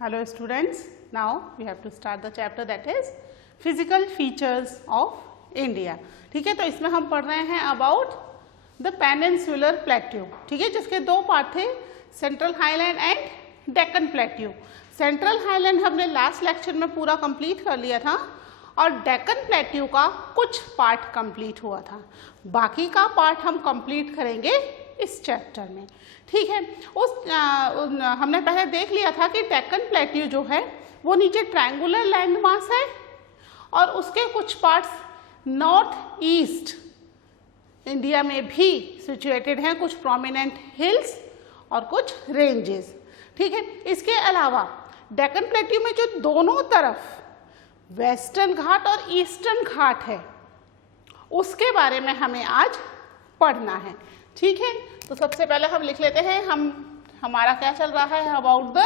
Hello students, now we have to start the chapter that is physical features of India. ठीक है, तो इसमें हम पढ़ रहे हैं about the peninsular plateau. ठीक है, जिसके दो पार्ट थे, central highland and Deccan plateau. Central highland हमने लास्ट लेक्चर में पूरा कंप्लीट कर लिया था और डेक्कन प्लेट्यू का कुछ पार्ट कंप्लीट हुआ था. बाकी का पार्ट हम कंप्लीट करेंगे इस चैप्टर में. ठीक है, हमने पहले देख लिया था कि डेक्कन प्लेट्यू जो है वो नीचे ट्रायंगुलर लैंड मास है और उसके कुछ पार्ट्स नॉर्थ ईस्ट इंडिया में भी सिचुएटेड हैं, कुछ प्रोमिनेंट हिल्स और कुछ रेंजेस. ठीक है, इसके अलावा डेक्कन प्लेट्यू में जो दोनों तरफ वेस्टर्न घाट और ईस्टर्न घाट है उसके बारे में हमें आज पढ़ना है. ठीक है, तो सबसे पहले हम लिख लेते हैं, हमारा क्या चल रहा है अबाउट द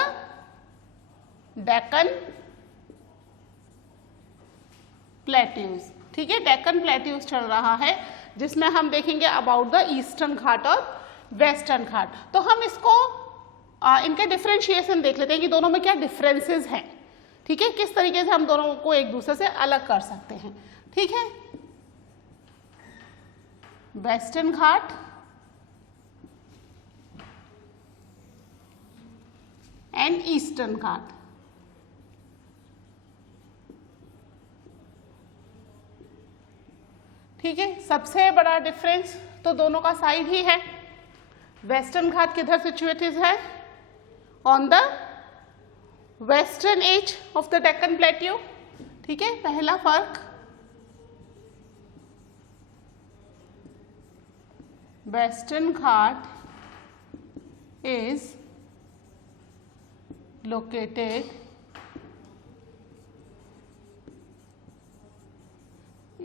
डेक्कन प्लेट्यूज. ठीक है, डेक्कन प्लेट्यूज चल रहा है जिसमें हम देखेंगे अबाउट द ईस्टर्न घाट और वेस्टर्न घाट. तो हम इसको इनके डिफरेंशिएशन देख लेते हैं कि दोनों में क्या डिफरेंसेस हैं. ठीक है, किस तरीके से हम दोनों को एक दूसरे से अलग कर सकते हैं. ठीक है, western Ghat and eastern Ghat. ठीक है, सबसे बड़ा डिफरेंस तो दोनों का साइड ही है. वेस्टर्न घाट किधर सिचुएटेड है? On the western edge of the Deccan plateau. ठीक है, पहला फर्क. Western Ghat is located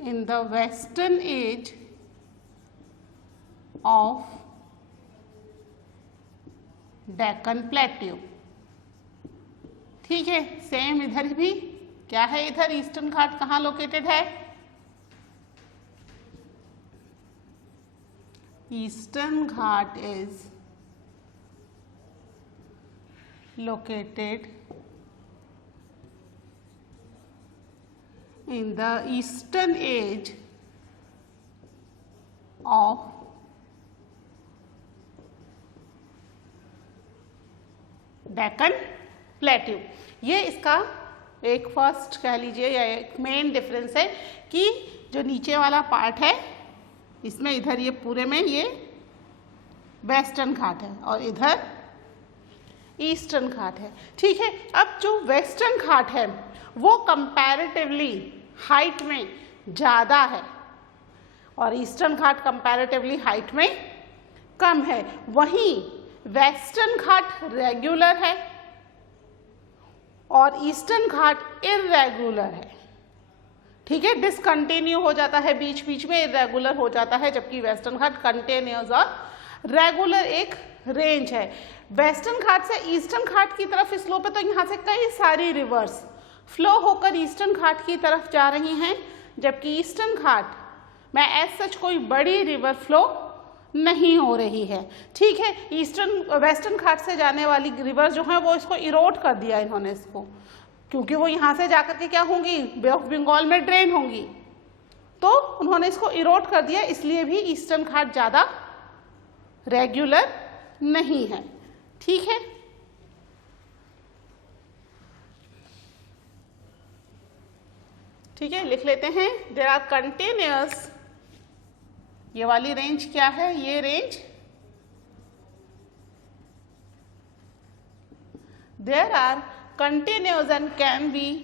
in the western edge of Deccan plateau. ठीक है, सेम इधर भी क्या है, इधर ईस्टर्न घाट कहाँ लोकेटेड है? Eastern Ghat is located in the eastern edge of Deccan plateau. ये इसका एक फर्स्ट कह लीजिए या एक मेन डिफरेंस है कि जो नीचे वाला पार्ट है इसमें इधर ये पूरे में ये वेस्टर्न घाट है और इधर ईस्टर्न घाट है. ठीक है, अब जो वेस्टर्न घाट है वो कंपैरेटिवली हाइट में ज़्यादा है और ईस्टर्न घाट कंपैरेटिवली हाइट में कम है. वहीं वेस्टर्न घाट रेगुलर है और ईस्टर्न घाट इर्रेगुलर है. ठीक है, डिसकंटिन्यू हो जाता है, बीच बीच में इर्रेगुलर हो जाता है, जबकि वेस्टर्न घाट कंटिन्यूअस और रेगुलर एक रेंज है. वेस्टर्न घाट से ईस्टर्न घाट की तरफ स्लोप है तो यहाँ से कई सारी रिवर्स फ्लो होकर ईस्टर्न घाट की तरफ जा रही हैं, जबकि ईस्टर्न घाट में एज सच कोई बड़ी रिवर फ्लो नहीं हो रही है. ठीक है, वेस्टर्न घाट से जाने वाली रिवर जो है वो इसको इरोड कर दिया इन्होंने इसको, क्योंकि वो यहाँ से जाकर के क्या होंगी, बे ऑफ बंगाल में ड्रेन होंगी, तो उन्होंने इसको इरोड कर दिया. इसलिए भी ईस्टर्न घाट ज़्यादा रेगुलर नहीं है. ठीक है, ठीक है, लिख लेते हैं. देयर आर कंटिन्यूअस, ये वाली रेंज क्या है, ये range there are continuous and can be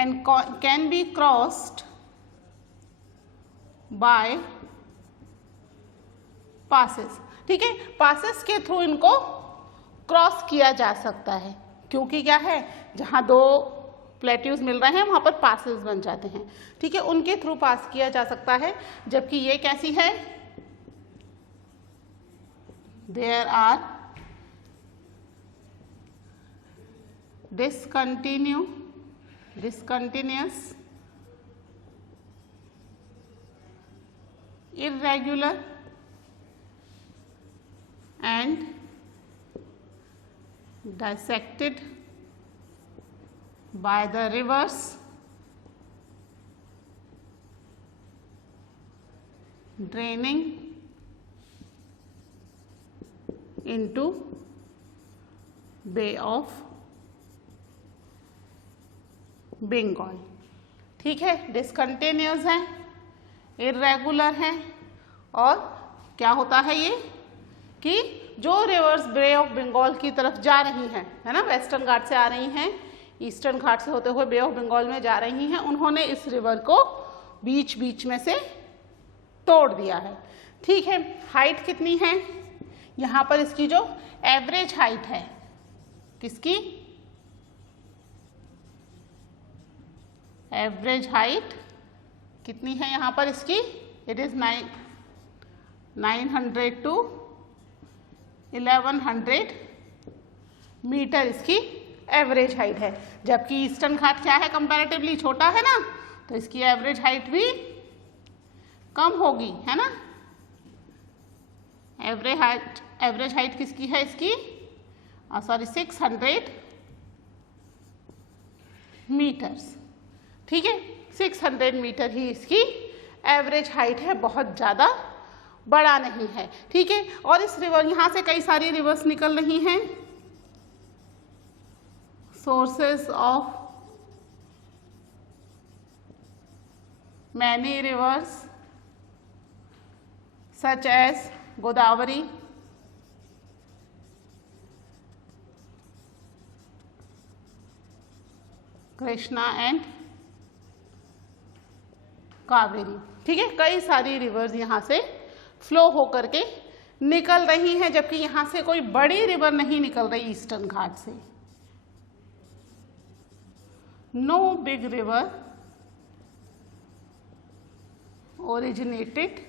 and can be crossed by passes. ठीक है, passes के थ्रू इनको क्रॉस किया जा सकता है, क्योंकि क्या है, जहाँ दो प्लेट्यूज मिल रहे हैं वहाँ पर passes बन जाते हैं. ठीक है, उनके थ्रू पास किया जा सकता है. जबकि ये कैसी है, there are discontinuous irregular and dissected by the rivers draining into Bay of Bengal. ठीक है, डिसकंटिन्यूस है, इर्रेगुलर है, और क्या होता है ये कि जो रिवर्स बे ऑफ बंगाल की तरफ जा रही हैं, है ना, वेस्टर्न घाट से आ रही हैं, ईस्टर्न घाट से होते हुए बे ऑफ बंगाल में जा रही हैं, उन्होंने इस रिवर को बीच बीच में से तोड़ दिया है। ठीक है, हाइट कितनी है यहाँ पर, इसकी जो एवरेज हाइट है, किसकी एवरेज हाइट कितनी है यहाँ पर इसकी, इट इज 900 to 1100 मीटर इसकी एवरेज हाइट है। जबकि ईस्टर्न घाट क्या है, कंपैरेटिवली छोटा है ना, तो इसकी एवरेज हाइट भी कम होगी, है ना। एवरेज हाइट किसकी है इसकी, सॉरी 600 मीटर्स। ठीक है, 600 मीटर ही इसकी एवरेज हाइट है, बहुत ज़्यादा बड़ा नहीं है। ठीक है, और इस रिवर, यहाँ से कई सारी रिवर्स निकल रही हैं, sources of many rivers such as Godavari, Krishna and Kaveri. ठीक है, कई सारी रिवर्स यहाँ से फ्लो होकर के निकल रही हैं, जबकि यहाँ से कोई बड़ी रिवर नहीं निकल रही ईस्टर्न घाट से। No big river originated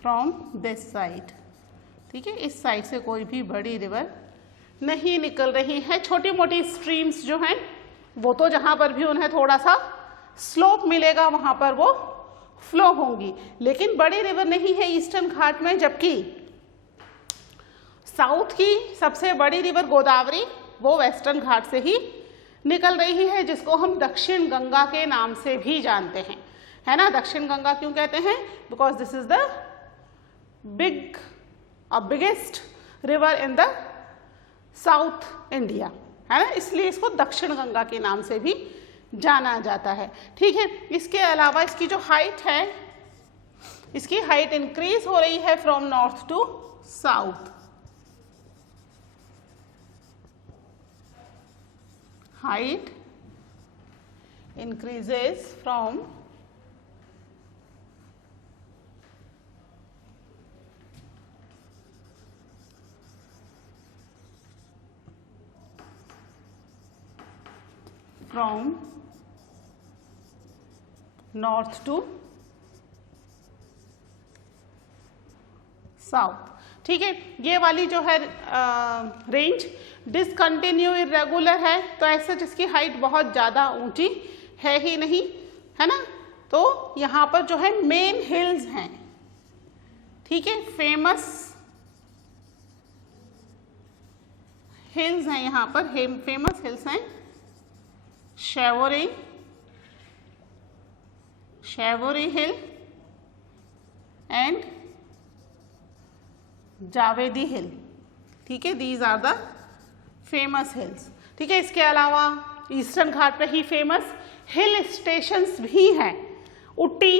from this side. ठीक है, इस साइड से कोई भी बड़ी रिवर नहीं निकल रही है। छोटी मोटी स्ट्रीम्स जो हैं वो तो जहाँ पर भी उन्हें थोड़ा सा स्लोप मिलेगा वहाँ पर वो फ्लो होंगी, लेकिन बड़ी रिवर नहीं है ईस्टर्न घाट में। जबकि साउथ की सबसे बड़ी रिवर गोदावरी वो वेस्टर्न घाट से ही निकल रही है, जिसको हम दक्षिण गंगा के नाम से भी जानते हैं, है ना। दक्षिण गंगा क्यों कहते हैं, because this is the biggest river in the south India, है ना, इसलिए इसको दक्षिण गंगा के नाम से भी जाना जाता है। ठीक है, इसके अलावा इसकी जो हाइट है, इसकी हाइट इंक्रीज हो रही है from north to south. Height increases from north to south. ठीक है, ये वाली जो है रेंज डिसकंटिन्यू इरेगुलर है, तो ऐसे जिसकी हाइट बहुत ज़्यादा ऊंची है ही नहीं, है ना। तो यहाँ पर जो है मेन हिल्स हैं, ठीक है, फेमस हिल्स हैं यहाँ पर, फेमस हिल्स हैं शेवोरी हिल एंड जावेदी हिल। ठीक है, these are the famous hills. ठीक है, इसके अलावा ईस्टर्न घाट पे ही फेमस हिल स्टेशंस भी हैं, उट्टी,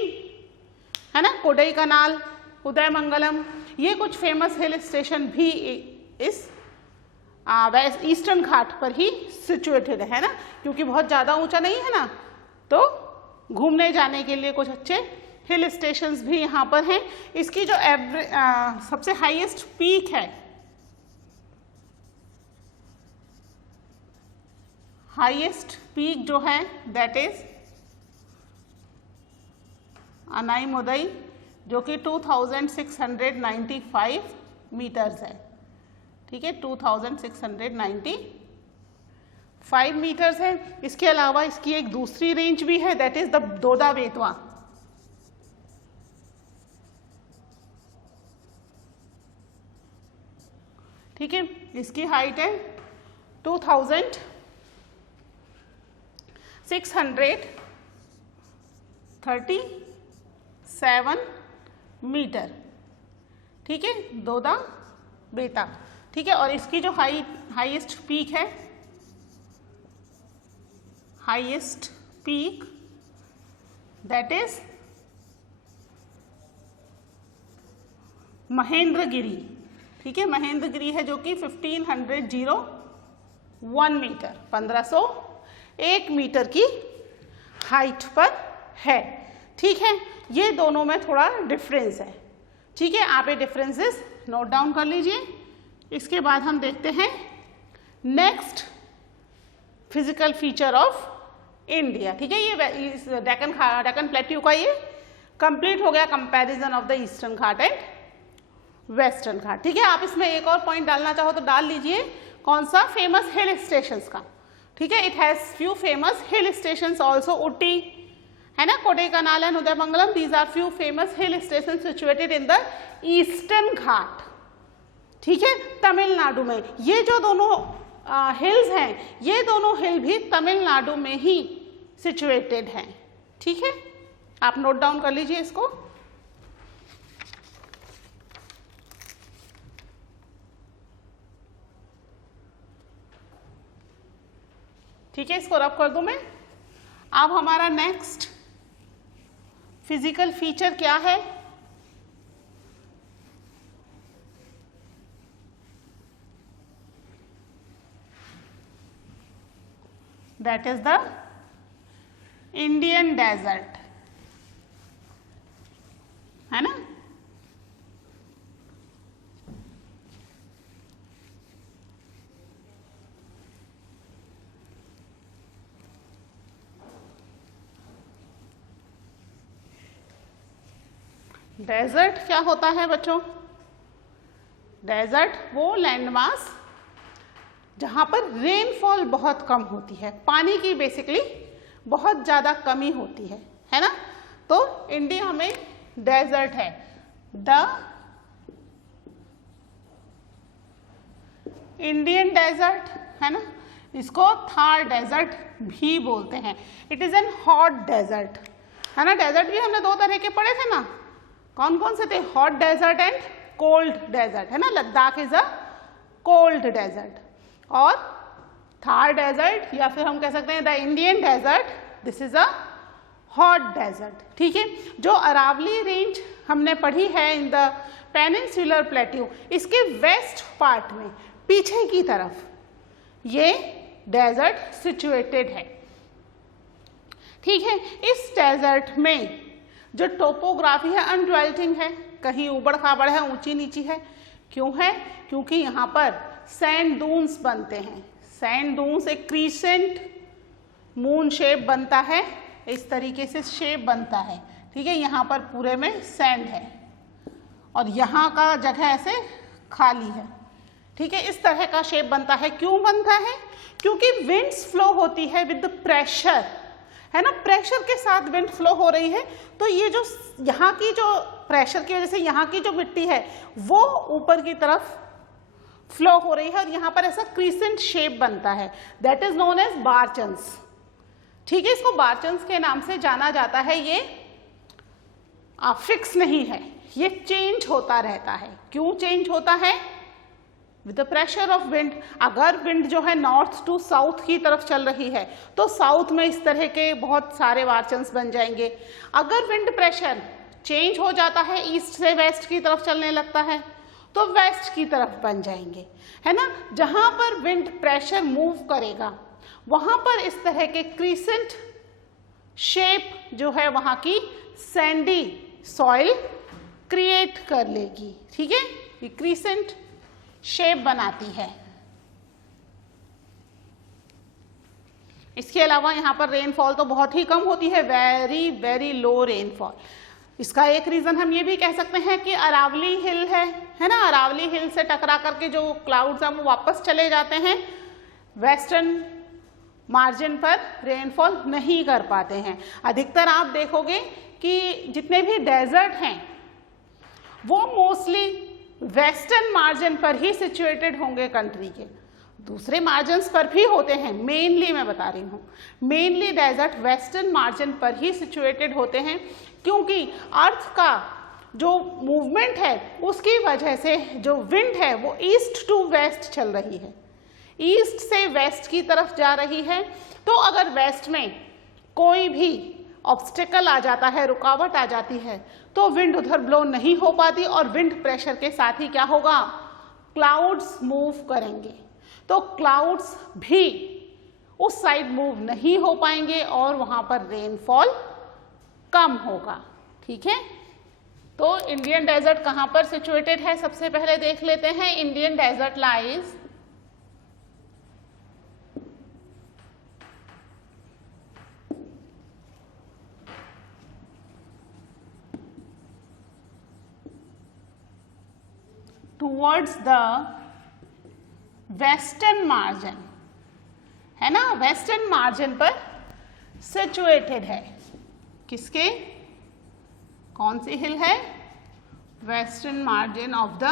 है ना, कोडई कनाल, उदयमंगलम, ये कुछ फेमस हिल स्टेशन भी इस ईस्टर्न घाट पर ही सिचुएटेड है ना, क्योंकि बहुत ज़्यादा ऊंचा नहीं है ना, तो घूमने जाने के लिए कुछ अच्छे हिल स्टेशंस भी यहाँ पर हैं। इसकी जो सबसे हाईएस्ट पीक है, हाईएस्ट पीक जो है दैट इज अनाईमुदई, जो कि 2695 मीटर्स है। ठीक है, 2695 5 मीटर्स है। इसके अलावा इसकी एक दूसरी रेंज भी है, that is the Doda Betwa. ठीक है, इसकी हाइट है 2637 मीटर। ठीक है, दोदा बेता। ठीक है, और इसकी जो हाईएस्ट पीक है, highest peak that is Mahendragiri. ठीक है, महेंद्रगिरी है जो कि 1501 मीटर, 1501 मीटर की हाइट पर है। ठीक है, ये दोनों में थोड़ा डिफरेंस है। ठीक है, आप ये डिफरेंसेस नोट डाउन कर लीजिए। इसके बाद हम देखते हैं next physical feature of India. ठीक है, ये डेक्कन प्लेट्यू का ये कंप्लीट हो गया comparison of the Eastern Ghat and Western Ghat. ठीक है, आप इसमें एक और पॉइंट डालना चाहो तो डाल लीजिए, कौन सा, फेमस हिल स्टेशंस का। ठीक है, it has few famous hill stations also, Ooty है ना, Kodaikanal and Udhagamandalam, these are few famous hill station situated in the Eastern Ghat. ठीक है, तमिलनाडु में ये जो दोनों हिल्स हैं, ये दोनों हिल भी तमिलनाडु में ही सिचुएटेड हैं। ठीक है, आप नोट डाउन कर लीजिए इसको। ठीक है, इसको रब कर दूं मैं। अब हमारा नेक्स्ट फिजिकल फीचर क्या है, that is the Indian desert, है ना। डेजर्ट क्या होता है बच्चों, डेजर्ट वो लैंडमास जहां पर रेनफॉल बहुत कम होती है, पानी की बेसिकली बहुत ज्यादा कमी होती है ना। तो इंडिया में डेजर्ट है, द इंडियन डेजर्ट, है ना। इसको थार डेजर्ट भी बोलते हैं। It is an hot desert, है ना। डेजर्ट भी हमने दो तरह के पढ़े थे ना, कौन कौन से थे, hot desert and cold desert, है ना। Ladakh is a cold desert, और थार डेजर्ट या फिर हम कह सकते हैं the Indian desert, this is a hot desert. ठीक है, जो अरावली रेंज हमने पढ़ी है इन द पेनिनसुलर प्लेट्यू, इसके वेस्ट पार्ट में पीछे की तरफ ये डेजर्ट सिचुएटेड है। ठीक है, इस डेजर्ट में जो टोपोग्राफी है अनड्वेल्टिंग है, कहीं ऊबड़ खाबड़ है, ऊंची नीची है। क्यों है, क्योंकि यहाँ पर सैंड डून्स बनते हैं। सैंड डून्स एक क्रीसेंट मून शेप बनता है, इस तरीके से शेप बनता है। ठीक है, यहाँ पर पूरे में सैंड है और यहाँ का जगह ऐसे खाली है। ठीक है, इस तरह का शेप बनता है। क्यों बनता है, क्योंकि विंड्स फ्लो होती है विद प्रेशर, है ना। प्रेशर के साथ विंड फ्लो हो रही है, तो ये जो यहाँ की जो प्रेशर की वजह से यहाँ की जो मिट्टी है वो ऊपर की तरफ फ्लो हो रही है और यहाँ पर ऐसा क्रीसेंट शेप बनता है, दैट इज नोन एज बारचंस। ठीक है, इसको बारचंस के नाम से जाना जाता है। ये फिक्स नहीं है, ये चेंज होता रहता है। क्यों चेंज होता है, with the pressure of wind. अगर विंड जो है नॉर्थ टू साउथ की तरफ चल रही है तो साउथ में इस तरह के बहुत सारे बारचंस बन जाएंगे। अगर विंड प्रेशर चेंज हो जाता है, ईस्ट से वेस्ट की तरफ चलने लगता है, तो वेस्ट की तरफ बन जाएंगे, है ना। जहां पर विंड प्रेशर मूव करेगा वहां पर इस तरह के क्रीसेंट शेप जो है वहां की सैंडी सॉइल क्रिएट कर लेगी। ठीक है, ये क्रीसेंट शेप बनाती है। इसके अलावा यहाँ पर रेनफॉल तो बहुत ही कम होती है, वेरी वेरी लो रेनफॉल। इसका एक रीजन हम ये भी कह सकते हैं कि अरावली हिल है ना। अरावली हिल से टकरा करके जो क्लाउड्स हैं वो वापस चले जाते हैं वेस्टर्न मार्जिन पर रेनफॉल नहीं कर पाते हैं। अधिकतर आप देखोगे कि जितने भी डेजर्ट हैं वो मोस्टली वेस्टर्न मार्जिन पर ही सिचुएटेड होंगे कंट्री के। दूसरे मार्जिन्स पर भी होते हैं, मेनली मैं बता रही हूँ, मेनली डेजर्ट वेस्टर्न मार्जिन पर ही सिचुएटेड होते हैं, क्योंकि अर्थ का जो मूवमेंट है उसकी वजह से जो विंड है वो ईस्ट टू वेस्ट चल रही है, ईस्ट से वेस्ट की तरफ जा रही है। तो अगर वेस्ट में कोई भी ऑब्स्टिकल आ जाता है, रुकावट आ जाती है, तो विंड उधर ब्लो नहीं हो पाती और विंड प्रेशर के साथ ही क्या होगा, क्लाउड्स मूव करेंगे, तो क्लाउड्स भी उस साइड मूव नहीं हो पाएंगे और वहां पर रेनफॉल कम होगा। ठीक है, तो इंडियन डेजर्ट कहां पर सिचुएटेड है, सबसे पहले देख लेते हैं। Indian desert lies towards the western margin, है ना, वेस्टर्न मार्जिन पर सिचुएटेड है। किसके, कौन सी हिल है, western margin of the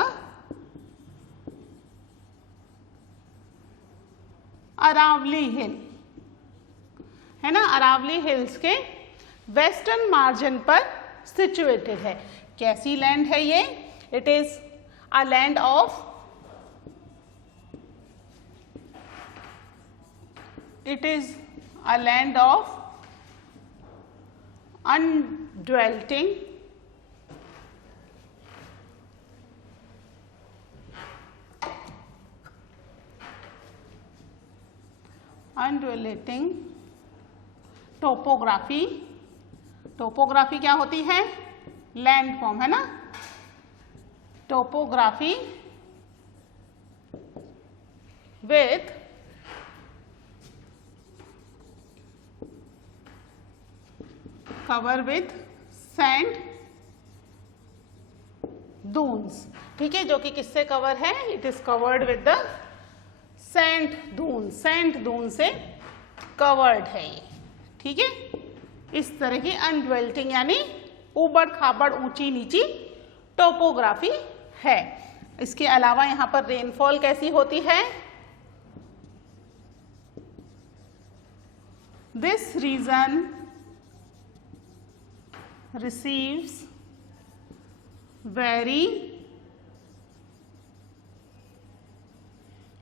Aravalli hill, है ना, अरावली हिल्स के वेस्टर्न मार्जिन पर सिचुएटेड है। कैसी लैंड है ये, it is a land of, it is a land of undwelling topography. Topography क्या होती है, लैंड फॉर्म, है ना, topography with cover with sand dunes. ठीक है, जो कि किससे कवर है, it is covered with the sand dune, sand dune से कवर्ड है ये। ठीक है, इस तरह की अनड्वेल्टिंग यानी ऊबड़ खाबड़ ऊंची नीची टोपोग्राफी है। इसके अलावा यहाँ पर रेनफॉल कैसी होती है, this region receives very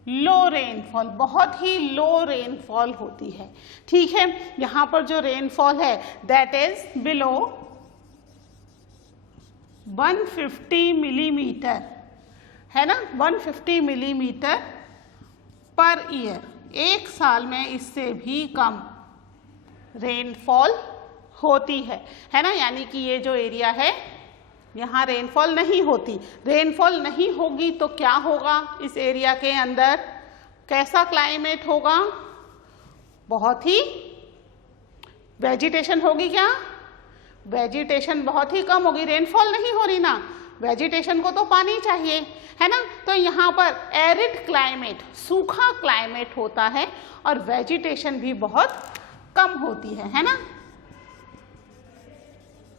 low rainfall, बहुत ही लो रेनफॉल होती है। ठीक है, यहाँ पर जो रेनफॉल है दैट इज बिलो 150 मिलीमीटर, है ना, 150 मिलीमीटर पर ईयर, एक साल में इससे भी कम रेनफॉल होती है ना। यानी कि ये जो एरिया है यहाँ रेनफॉल नहीं होती, रेनफॉल नहीं होगी तो क्या होगा, इस एरिया के अंदर कैसा क्लाइमेट होगा, बहुत ही वेजिटेशन होगी। क्या, वेजिटेशन बहुत ही कम होगी, रेनफॉल नहीं हो रही ना, वेजिटेशन को तो पानी चाहिए, है ना, तो यहाँ पर एरिड क्लाइमेट, सूखा क्लाइमेट होता है और वेजिटेशन भी बहुत कम होती है ना।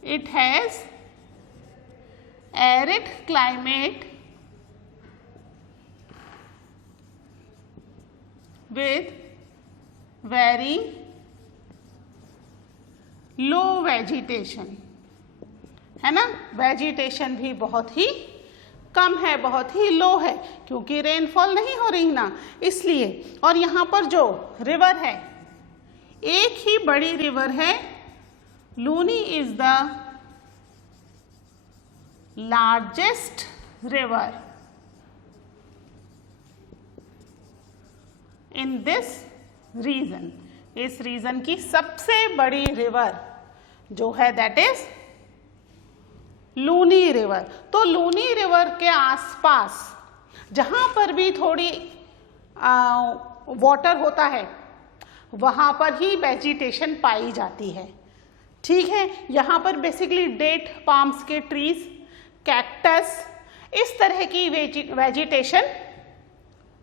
It has arid climate with very low vegetation, है ना, वेजिटेशन भी बहुत ही कम है, बहुत ही लो है, क्योंकि रेनफॉल नहीं हो रही ना, इसलिए। और यहाँ पर जो रिवर है, एक ही बड़ी रिवर है, Luni is the largest river in this region, इस रीजन की सबसे बड़ी रिवर जो है दैट इज लूनी रिवर। तो लूनी रिवर के आसपास जहां पर भी थोड़ी वाटर होता है वहां पर ही वेजिटेशन पाई जाती है। ठीक है, यहाँ पर बेसिकली डेट पाम्स के ट्रीज, कैक्टस, इस तरह की वेजिटेशन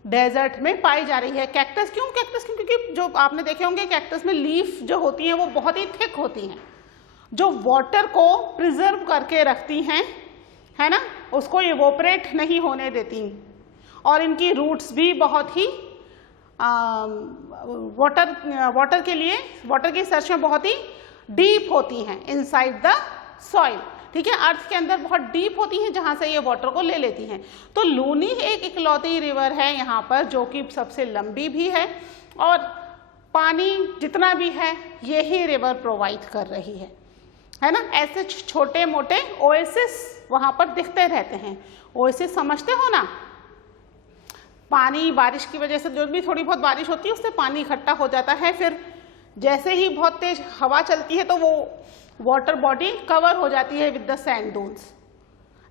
डेजर्ट में पाई जा रही है। कैक्टस क्यों? कैक्टस क्यों? क्योंकि जो आपने देखे होंगे कैक्टस में लीफ जो होती हैं वो बहुत ही थिक होती हैं, जो वाटर को प्रिजर्व करके रखती हैं, है ना, उसको इवोपरेट नहीं होने देती। और इनकी रूट्स भी बहुत ही वाटर के लिए, वाटर की सर्च में बहुत ही डीप होती हैं इनसाइड द सॉइल। ठीक है, अर्थ के अंदर बहुत डीप होती हैं जहां से ये वाटर को ले लेती हैं। तो लूनी एक इकलौती रिवर है यहाँ पर जो कि सबसे लंबी भी है और पानी जितना भी है यही रिवर प्रोवाइड कर रही है ना। ऐसे छोटे मोटे ओएसिस वहां पर दिखते रहते हैं। ओएसिस समझते हो ना, पानी बारिश की वजह से जो भी थोड़ी बहुत बारिश होती है उससे पानी इकट्ठा हो जाता है, फिर जैसे ही बहुत तेज हवा चलती है तो वो वाटर बॉडी कवर हो जाती है विद द सैंड डून्स,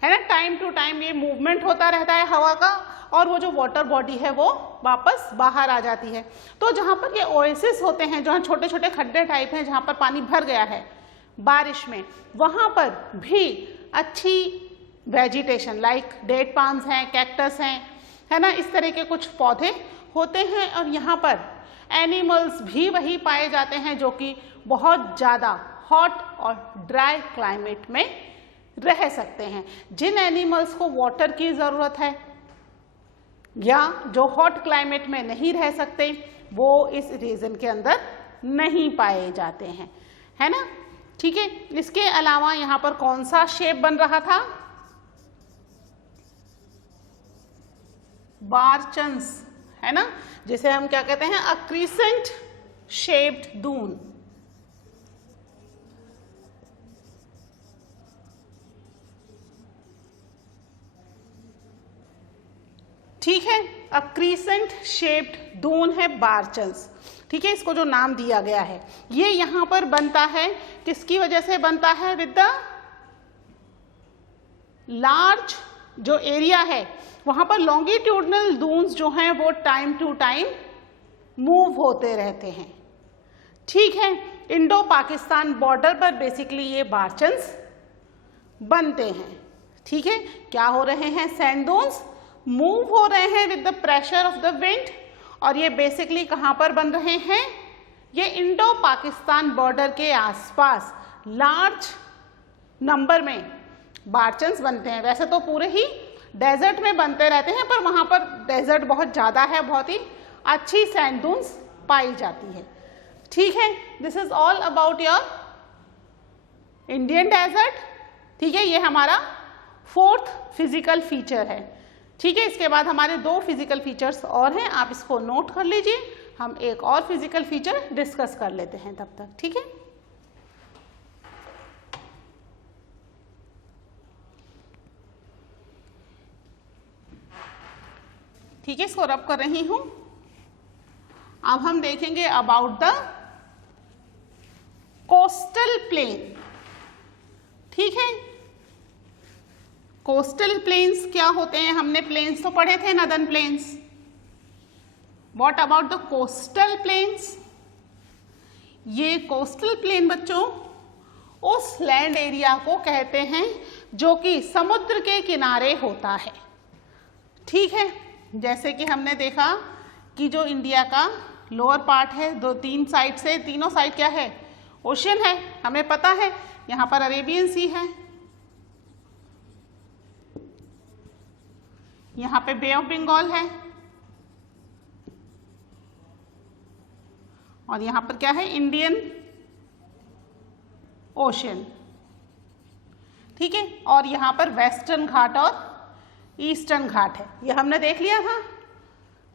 है ना। टाइम टू टाइम ये मूवमेंट होता रहता है हवा का और वो जो वाटर बॉडी है वो वापस बाहर आ जाती है। तो जहाँ पर ये ओएसिस होते हैं, जहाँ छोटे छोटे खड्डे टाइप हैं जहाँ पर पानी भर गया है बारिश में, वहाँ पर भी अच्छी वेजिटेशन लाइक डेट पाम्स हैं, कैक्टस हैं, है ना, इस तरह के कुछ पौधे होते हैं। और यहाँ पर एनिमल्स भी वही पाए जाते हैं जो कि बहुत ज़्यादा हॉट और ड्राई क्लाइमेट में रह सकते हैं। जिन एनिमल्स को वाटर की ज़रूरत है या जो हॉट क्लाइमेट में नहीं रह सकते वो इस रीजन के अंदर नहीं पाए जाते हैं, है ना। ठीक है, इसके अलावा यहाँ पर कौन सा शेप बन रहा था? बारचंस, है ना, जिसे हम क्या कहते हैं? अ क्रीसेंट शेप्ड दून। ठीक है, अ क्रीसेंट शेप्ड दून है बारचंस। ठीक है, इसको जो नाम दिया गया है ये यहाँ पर बनता है, किसकी वजह से बनता है? विद द लार्ज जो एरिया है वहां पर लॉन्गिट्यूडनल दून्स जो हैं वो टाइम टू टाइम मूव होते रहते हैं। ठीक है, इंडो पाकिस्तान बॉर्डर पर बेसिकली ये बारचंस बनते हैं। ठीक है, क्या हो रहे हैं? सैंड दून्स मूव हो रहे हैं with the pressure of the wind और ये बेसिकली कहाँ पर बन रहे हैं? ये इंडो पाकिस्तान बॉर्डर के आसपास लार्ज नंबर में बारचंस बनते हैं। वैसे तो पूरे ही डेजर्ट में बनते रहते हैं पर वहाँ पर डेजर्ट बहुत ज़्यादा है, बहुत ही अच्छी सैंड दून्स पाई जाती है। ठीक है, this is all about your Indian desert. ठीक है, ये हमारा 4th फिजिकल फीचर है। ठीक है, इसके बाद हमारे 2 फिजिकल फीचर्स और हैं, आप इसको नोट कर लीजिए। हम एक और फिजिकल फीचर डिस्कस कर लेते हैं तब तक। ठीक है, ठीक है, इसको रब कर रही हूं। अब हम देखेंगे अबाउट द कोस्टल प्लेन। ठीक है, कोस्टल प्लेन्स क्या होते हैं? हमने प्लेन्स तो पढ़े थे, northern plains. What about the coastal plains? ये कोस्टल प्लेन बच्चों उस लैंड एरिया को कहते हैं जो कि समुद्र के किनारे होता है। ठीक है, जैसे कि हमने देखा कि जो इंडिया का लोअर पार्ट है, 2-3 साइड से, तीनों साइड क्या है? ओशन है, हमें पता है। यहाँ पर अरेबियन सी है, यहाँ पे बे ऑफ बंगाल है और यहाँ पर क्या है? Indian ocean. ठीक है, और यहाँ पर वेस्टर्न घाट और ईस्टर्न घाट है, ये हमने देख लिया था।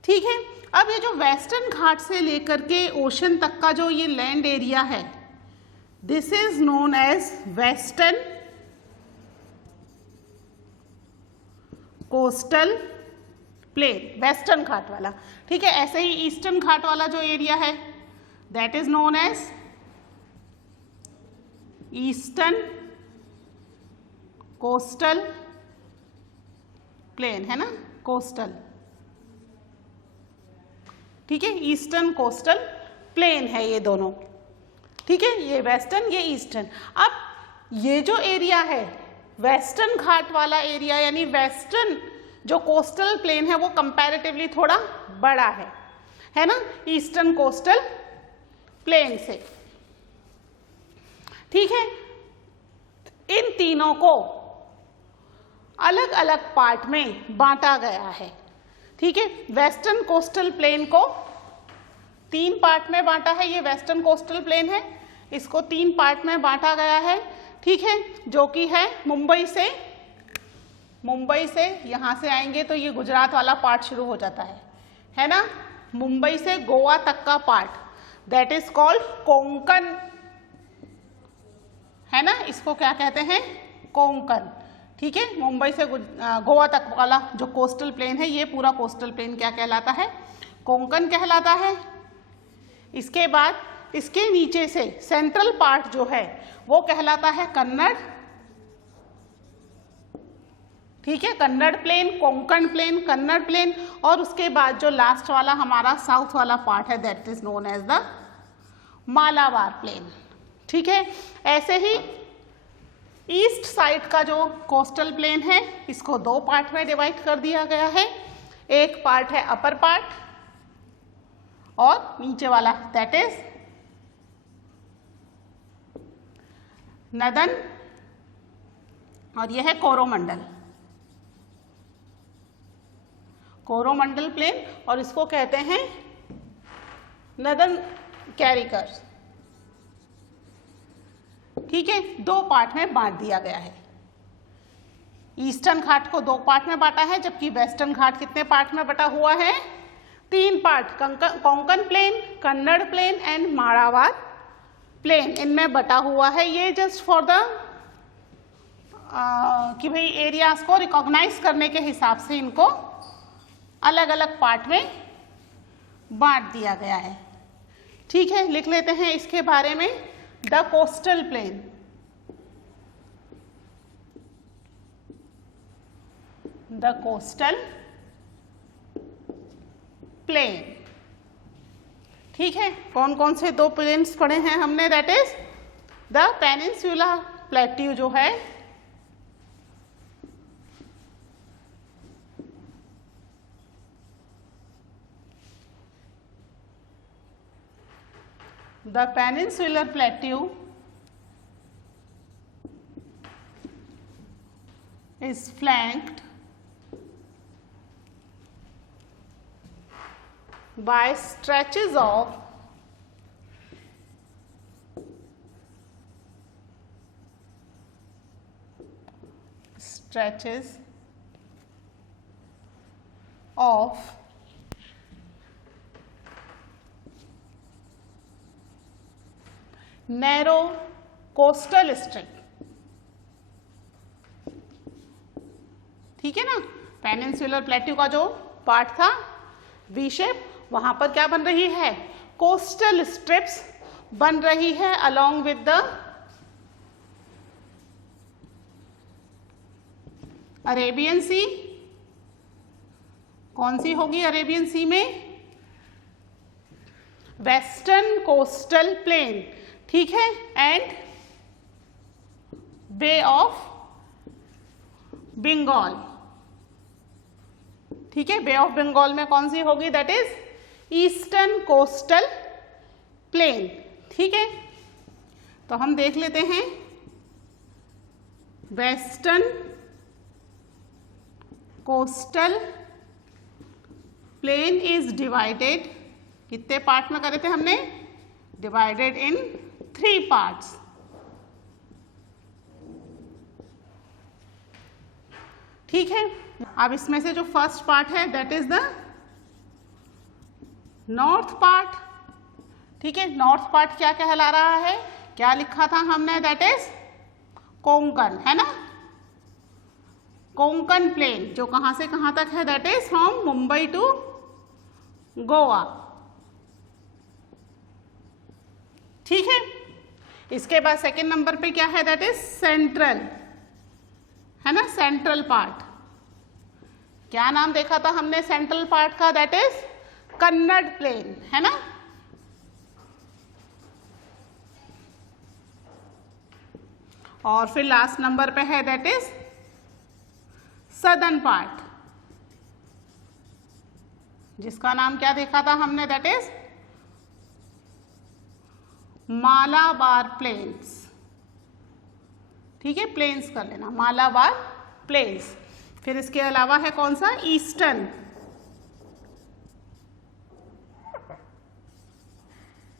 ठीक है, अब ये जो वेस्टर्न घाट से लेकर के ओशन तक का जो ये लैंड एरिया है, this is known as western coastal plain, western Ghat वाला। ठीक है, ऐसे ही ईस्टर्न घाट वाला जो एरिया है that is known as eastern coastal plain, है ना, कोस्टल। ठीक है, ईस्टर्न कोस्टल प्लेन है ये दोनों। ठीक है, ये वेस्टर्न, ये ईस्टर्न। अब ये जो एरिया है वेस्टर्न घाट वाला एरिया यानी वेस्टर्न जो कोस्टल प्लेन है वो कंपैरेटिवली थोड़ा बड़ा है ना, ईस्टर्न कोस्टल प्लेन से। ठीक है, इन तीनों को अलग अलग पार्ट में बांटा गया है। ठीक है, वेस्टर्न कोस्टल प्लेन को 3 पार्ट में बांटा है। ये वेस्टर्न कोस्टल प्लेन है, इसको 3 पार्ट में बांटा गया है। ठीक है, जो कि है मुंबई से यहाँ से आएंगे तो ये गुजरात वाला पार्ट शुरू हो जाता है ना, मुंबई से गोवा तक का part, that is called Konkan, है ना, इसको क्या कहते हैं, कोंकण। ठीक है, मुंबई से गोवा तक वाला जो कोस्टल प्लेन है, ये पूरा कोस्टल प्लेन क्या कहलाता है, कोंकण कहलाता है। इसके बाद इसके नीचे से सेंट्रल पार्ट जो है वो कहलाता है कन्नड़। ठीक है, Kannada plain, Konkan plain, Kannada plain, और उसके बाद जो लास्ट वाला हमारा साउथ वाला पार्ट है that is known as the Malabar plain. ठीक है, ऐसे ही ईस्ट साइड का जो कोस्टल प्लेन है इसको 2 पार्ट में डिवाइड कर दिया गया है। एक पार्ट है अपर पार्ट और नीचे वाला दैट इज नदन, और यह है कोरोमंडल प्लेन, और इसको कहते हैं नदन कैरिकर। ठीक है, 2 पार्ट में बांट दिया गया है। ईस्टर्न घाट को 2 पार्ट में बांटा है, जबकि वेस्टर्न घाट कितने पार्ट में बटा हुआ है, 3 part, Konkan plain, Kannada plain and Malabar plain, इनमें बटा हुआ है। ये जस्ट फॉर द कि भाई एरियाज को रिकॉग्नाइज करने के हिसाब से इनको अलग अलग पार्ट में बांट दिया गया है। ठीक है, लिख लेते हैं इसके बारे में, the coastal plain, the coastal plain. ठीक है, कौन कौन से 2 प्लेन्स पढ़े हैं हमने, that is the peninsula plateau जो है, the peninsular plateau is flanked by stretches of narrow coastal strip. ठीक है ना, पेनिनसुलर प्लेट्यू का जो पार्ट था वी शेप, वहां पर क्या बन रही है, कोस्टल स्ट्रिप्स बन रही है अलोंग विद द अरेबियन सी। कौन सी होगी अरेबियन सी में, वेस्टर्न कोस्टल प्लेन। ठीक है, एंड बे ऑफ बंगाल। ठीक है, बे ऑफ बंगाल में कौन सी होगी, that is eastern coastal plane. ठीक है, तो हम देख लेते हैं, western coastal plane is divided, कितने पार्ट में करे थे हमने, डिवाइडेड इन 3 पार्ट्स। ठीक है, अब इसमें से जो फर्स्ट पार्ट है that is the north part. ठीक है, नॉर्थ पार्ट क्या कहला रहा है, क्या लिखा था हमने, दैट इज कोंकण, है ना, कोंकण प्लेन, जो कहां से कहां तक है, that is from Mumbai to Goa. ठीक है, इसके बाद सेकेंड नंबर पे क्या है, दैट इज सेंट्रल, है ना, सेंट्रल पार्ट। क्या नाम देखा था हमने सेंट्रल पार्ट का, दैट इज कन्नड़ प्लेन, है ना। और फिर लास्ट नंबर पे है दैट इज सदर्न पार्ट, जिसका नाम क्या देखा था हमने, दैट इज मालाबार प्लेन्स। ठीक है, प्लेन्स कर लेना, मालाबार प्लेन्स। फिर इसके अलावा है कौन सा,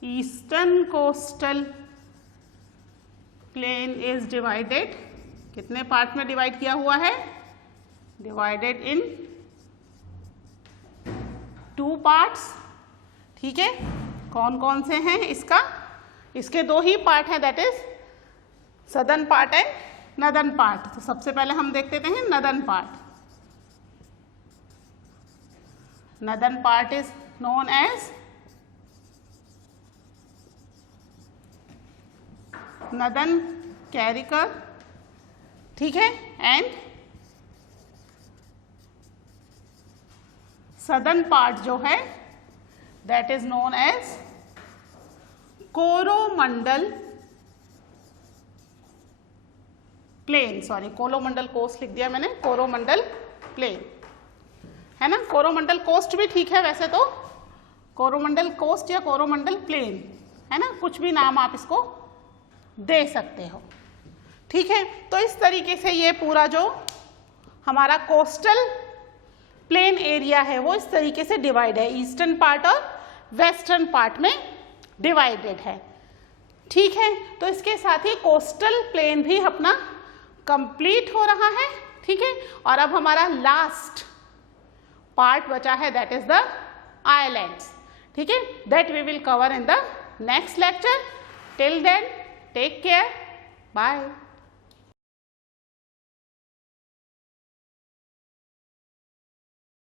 eastern coastal plane is divided, कितने पार्ट में डिवाइड किया हुआ है, डिवाइडेड इन 2 पार्ट्स। ठीक है, कौन कौन से हैं इसके 2 ही पार्ट हैं, that is southern part and northern part. तो सबसे पहले हम देख लेते हैं northern part. Northern part is known as northern Circars. ठीक है, एंड सदर्न पार्ट जो है that is known as Coromandel plain, sorry Coromandel coast लिख दिया मैंने, कोरोमंडल प्लेन है ना। कोरोमंडल कोस्ट भी ठीक है वैसे तो, कोरोमंडल कोस्ट या कोरोमंडल प्लेन है ना, कुछ भी नाम आप इसको दे सकते हो। ठीक है, तो इस तरीके से ये पूरा जो हमारा कोस्टल प्लेन एरिया है वो इस तरीके से डिवाइड है, ईस्टर्न पार्ट और वेस्टर्न पार्ट में डिवाइडेड है। ठीक है, तो इसके साथ ही कोस्टल प्लेन भी अपना कंप्लीट हो रहा है। ठीक है, और अब हमारा लास्ट पार्ट बचा है, दैट इज द आइलैंड्स। ठीक है, that we will cover in the next lecture. Till then take care, bye.